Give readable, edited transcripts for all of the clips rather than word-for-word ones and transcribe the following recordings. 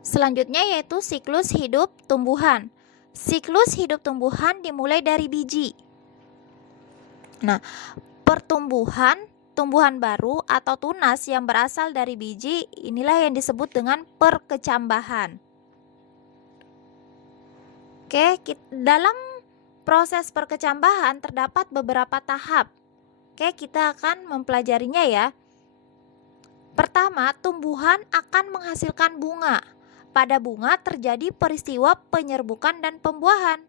Selanjutnya yaitu siklus hidup tumbuhan. Siklus hidup tumbuhan dimulai dari biji. Nah, tumbuhan baru atau tunas yang berasal dari biji inilah yang disebut dengan perkecambahan. Oke, dalam proses perkecambahan terdapat beberapa tahap. Oke, kita akan mempelajarinya ya. Pertama, tumbuhan akan menghasilkan bunga. Pada bunga terjadi peristiwa penyerbukan dan pembuahan.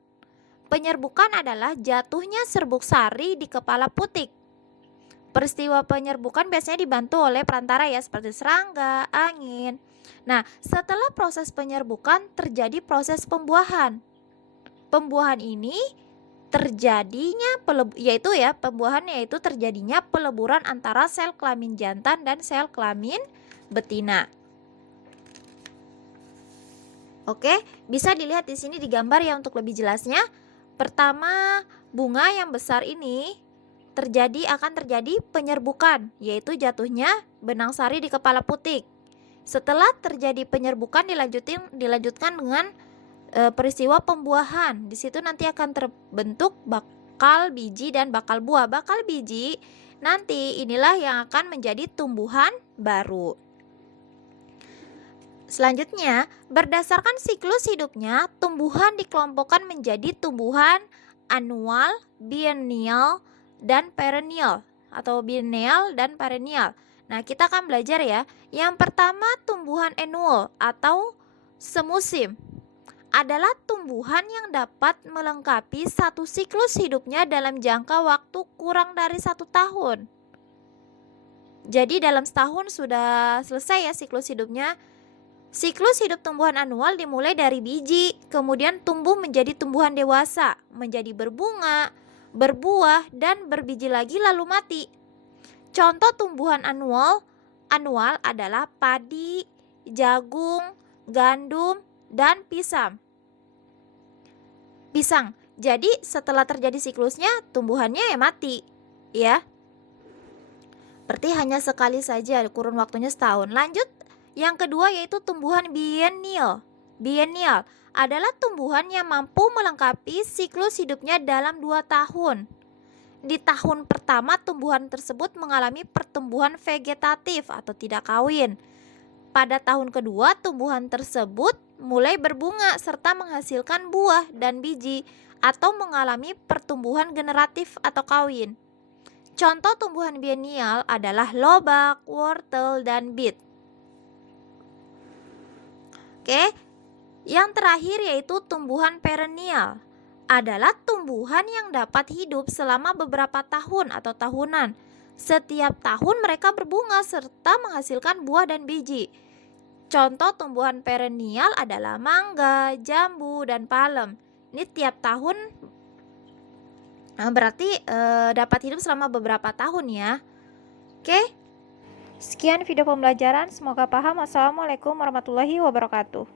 Penyerbukan adalah jatuhnya serbuk sari di kepala putik. Peristiwa penyerbukan biasanya dibantu oleh perantara ya, seperti serangga, angin. Nah, setelah proses penyerbukan terjadi proses pembuahan. Pembuahan ini yaitu terjadinya peleburan antara sel kelamin jantan dan sel kelamin betina. Oke, bisa dilihat di sini di gambar ya untuk lebih jelasnya. Pertama, bunga yang besar ini akan terjadi penyerbukan, yaitu jatuhnya benang sari di kepala putik. Setelah terjadi penyerbukan dilanjutkan dengan peristiwa pembuahan. Di situ nanti akan terbentuk bakal biji dan bakal buah. Bakal biji nanti inilah yang akan menjadi tumbuhan baru. Selanjutnya, berdasarkan siklus hidupnya, tumbuhan dikelompokkan menjadi tumbuhan anual, biennial, dan perennial atau biennial dan perennial. Nah, kita akan belajar ya. Yang pertama, tumbuhan annual atau semusim adalah tumbuhan yang dapat melengkapi satu siklus hidupnya dalam jangka waktu kurang dari 1 tahun. Jadi dalam setahun sudah selesai ya siklus hidupnya. Siklus hidup tumbuhan anual dimulai dari biji, kemudian tumbuh menjadi tumbuhan dewasa, menjadi berbunga, berbuah, dan berbiji lagi lalu mati. Contoh tumbuhan anual adalah padi, jagung, gandum, dan pisang. Jadi setelah terjadi siklusnya, tumbuhannya ya mati, ya. Berarti hanya sekali saja, kurun waktunya setahun. Lanjut. Yang kedua yaitu tumbuhan biennial. Biennial adalah tumbuhan yang mampu melengkapi siklus hidupnya dalam 2 tahun. Di tahun pertama tumbuhan tersebut mengalami pertumbuhan vegetatif atau tidak kawin. Pada tahun kedua tumbuhan tersebut mulai berbunga serta menghasilkan buah dan biji atau mengalami pertumbuhan generatif atau kawin. Contoh tumbuhan biennial adalah lobak, wortel, dan beet. Oke, yang terakhir yaitu tumbuhan perennial adalah tumbuhan yang dapat hidup selama beberapa tahun atau tahunan. Setiap tahun mereka berbunga serta menghasilkan buah dan biji. Contoh tumbuhan perennial adalah mangga, jambu, dan palem. Ini tiap tahun berarti dapat hidup selama beberapa tahun ya. Oke. Sekian video pembelajaran, semoga paham. Wassalamualaikum warahmatullahi wabarakatuh.